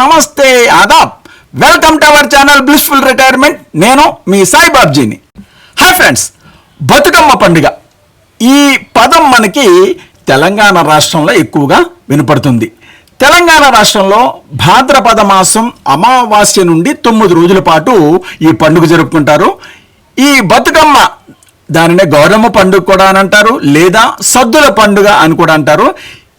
నమస్తే Aadab. Welcome to our channel blissful retirement నేను మీ సాయి బాబ్జీని. హాయ్ ఫ్రెండ్స్ బతుకమ్మ పండుగ. ఈ పదం మనకి తెలంగాణ రాష్ట్రంలో ఎక్కువగా వినపడుతుంది. తెలంగాణ రాష్ట్రంలో భాద్రపద మాసం అమావాస్య నుండి తొమ్మిది రోజుల పాటు ఈ పండుగ జరుపుకుంటారు. ఈ బతుకమ్మ దానినే గౌరమ్మ పండుగ కూడా అని అంటారు లేదా సద్దుల పండుగ అని కూడా అంటారు.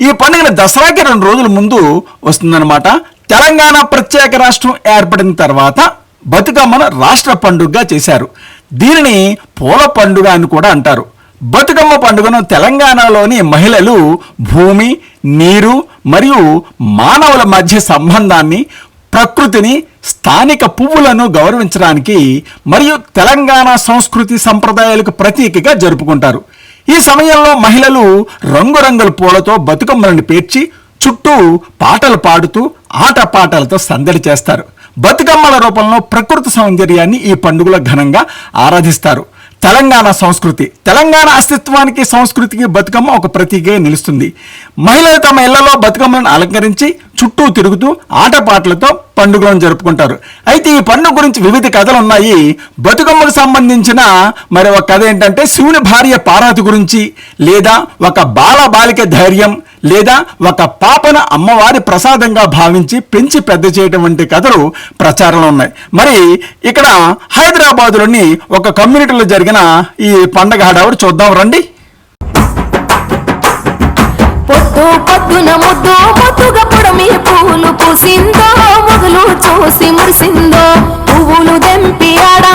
ఈ పండుగను దసరాకి రెండు రోజుల ముందు వస్తుందన్నమాట. తెలంగాణ ప్రత్యేక రాష్ట్రం ఏర్పడిన తర్వాత బతుకమ్మను రాష్ట్ర పండుగగా చేశారు. దీనిని పూల పండుగ అని కూడా అంటారు. బతుకమ్మ పండుగను తెలంగాణలోని మహిళలు భూమి నీరు మరియు మానవుల మధ్య సంబంధాన్ని ప్రకృతిని స్థానిక పువ్వులను గౌరవించడానికి మరియు తెలంగాణ సంస్కృతి సంప్రదాయాలకు ప్రతీకగా జరుపుకుంటారు. ఈ సమయంలో మహిళలు రంగురంగుల పూలతో బతుకమ్మలను పేర్చి చుట్టూ పాటలు పాడుతూ ఆటపాటలతో సందడి చేస్తారు. బతుకమ్మల రూపంలో ప్రకృతి సౌందర్యాన్ని ఈ పండుగలో ఘనంగా ఆరాధిస్తారు. తెలంగాణ సంస్కృతి. తెలంగాణ అస్తిత్వానికి సంస్కృతికి బతుకమ్మ ఒక ప్రతీకగా నిలుస్తుంది. మహిళలు తమ ఇళ్ళలో బతుకమ్మలను అలంకరించి చుట్టూ తిరుగుతూ ఆటపాటలతో పండుగలను జరుపుకుంటారు. అయితే ఈ పండుగ గురించి వివిధ కథలు ఉన్నాయి. బతుకమ్మకు సంబంధించిన మరి ఒక కథ ఏంటంటే శివుని భార్య పార్వతి గురించి లేదా ఒక బాల బాలిక ధైర్యం లేదా ఒక పాపన అమ్మవారి ప్రసాదంగా భావించి పెంచి పెద్ద చేయటం వంటి కథలు ప్రచారంలో ఉన్నాయి. మరి ఇక్కడ హైదరాబాదులోని ఒక కమ్యూనిటీలో జరిగిన ఈ పండగ హడావుడు చూద్దాం రండి. పొద్దు పొద్దున ముద్దు పొడమి పువ్వులు పూసిందో చూసి మురిసిందో పువ్వులు దెంపి ఆడ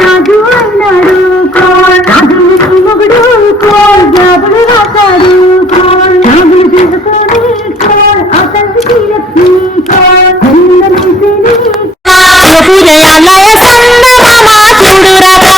రాజు అయినాడు కోడు మొగుడు కోడు జాబులు రాశాడు సూర్యనవ సంగమమా చూడురా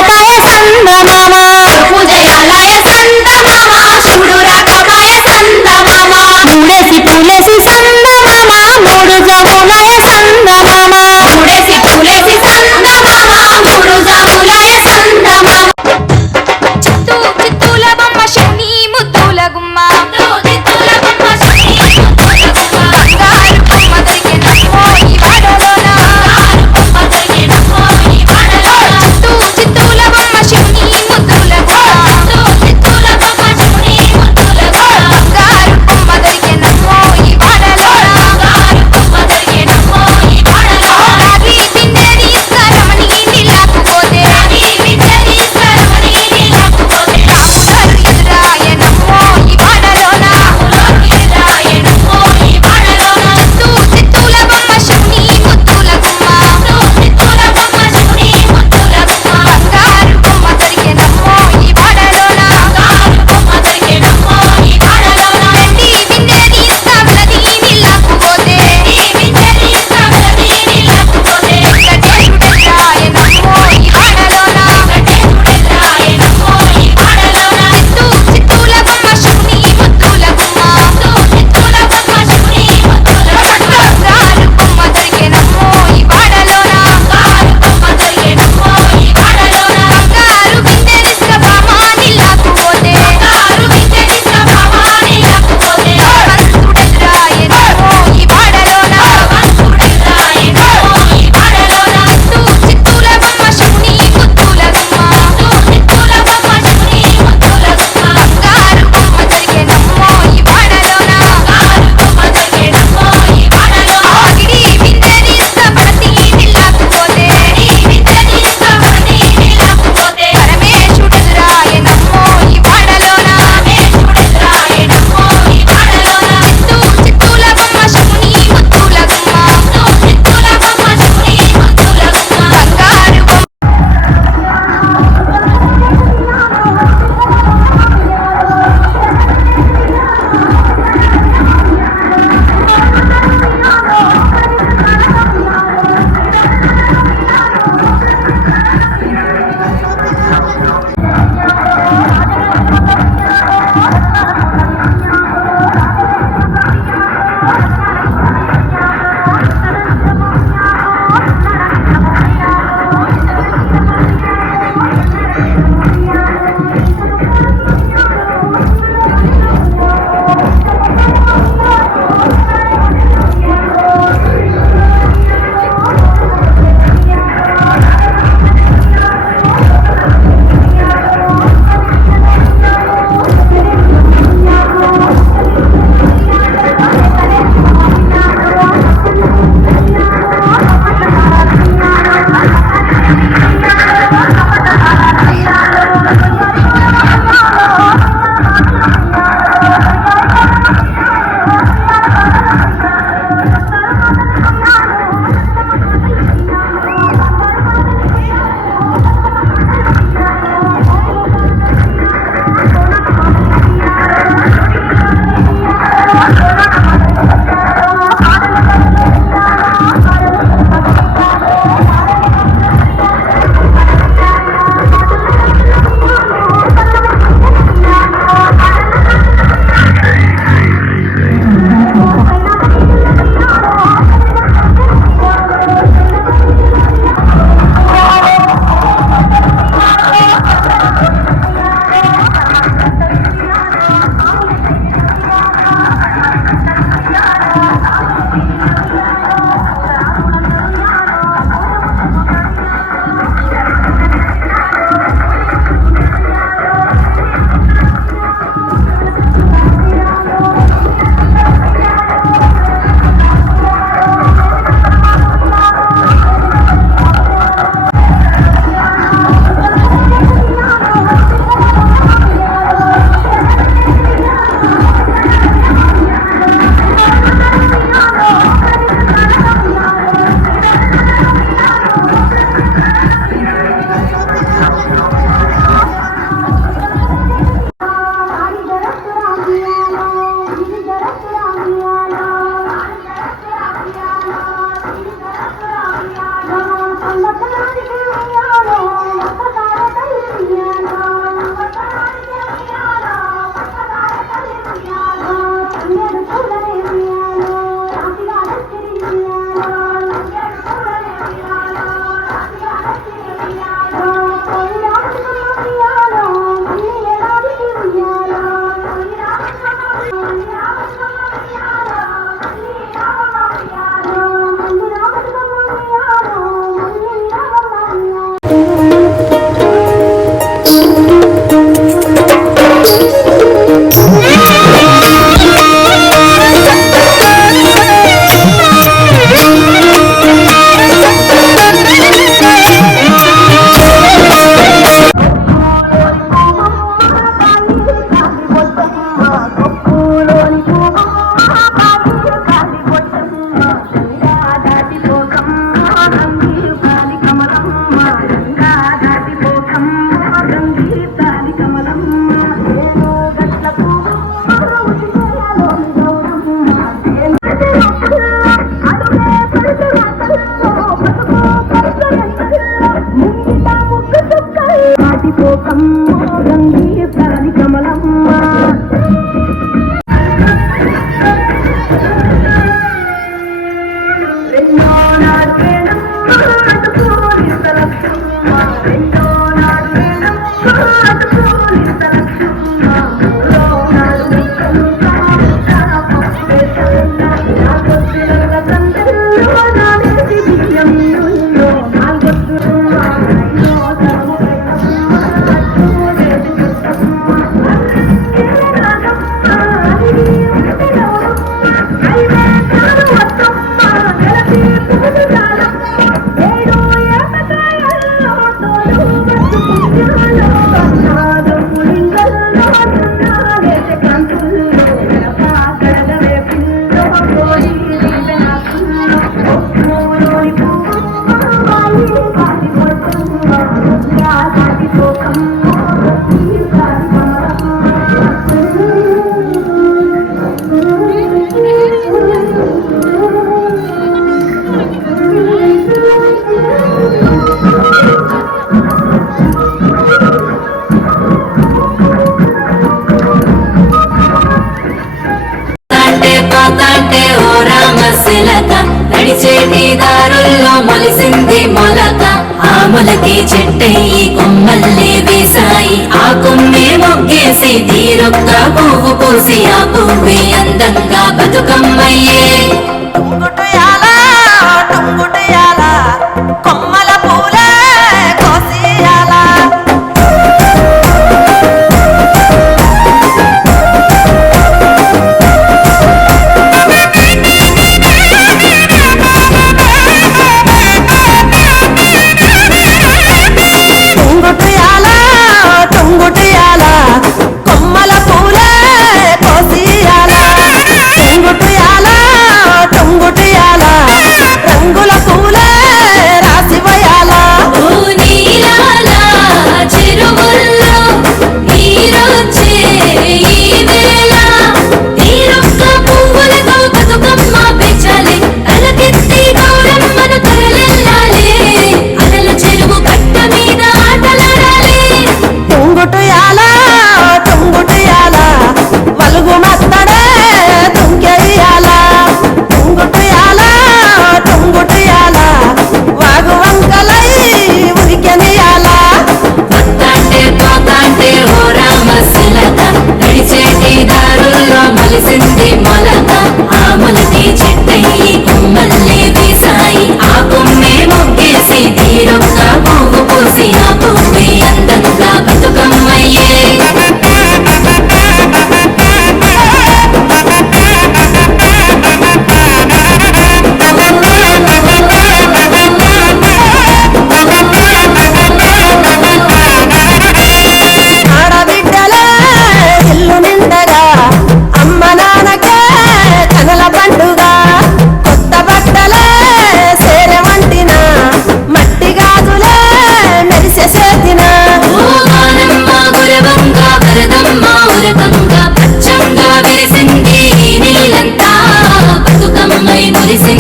మొలిసింది మొలక. ఆ మొలకి చెట్టయి కొమ్మల్లే వేశాయి. ఆ కొమ్మే మొగ్గేసి తీరొక్క పువ్వు పోసి ఆ పువ్వే అందంగా బతుకమ్మయ్యే.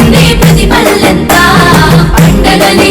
ఉండే ప్రతిఫలంతా పండగలి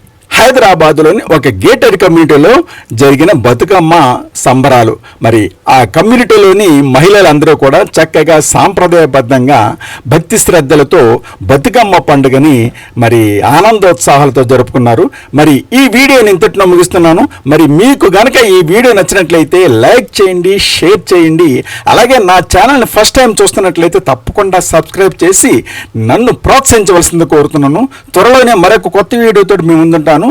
హైదరాబాద్లోని ఒక గేటెడ్ కమ్యూనిటీలో జరిగిన బతుకమ్మ సంబరాలు. మరి ఆ కమ్యూనిటీలోని మహిళలందరూ కూడా చక్కగా సాంప్రదాయబద్ధంగా భక్తి శ్రద్ధలతో బతుకమ్మ పండుగని మరి ఆనందోత్సాహాలతో జరుపుకున్నారు. మరి ఈ వీడియోని ఇంతటిలో ముగిస్తున్నాను. మరి మీకు గనక ఈ వీడియో నచ్చినట్లయితే లైక్ చేయండి షేర్ చేయండి. అలాగే నా ఛానల్ని ఫస్ట్ టైం చూస్తున్నట్లయితే తప్పకుండా సబ్స్క్రైబ్ చేసి నన్ను ప్రోత్సహించవలసింది కోరుతున్నాను. త్వరలోనే మరొక కొత్త వీడియోతో మీ ముందుంటాను.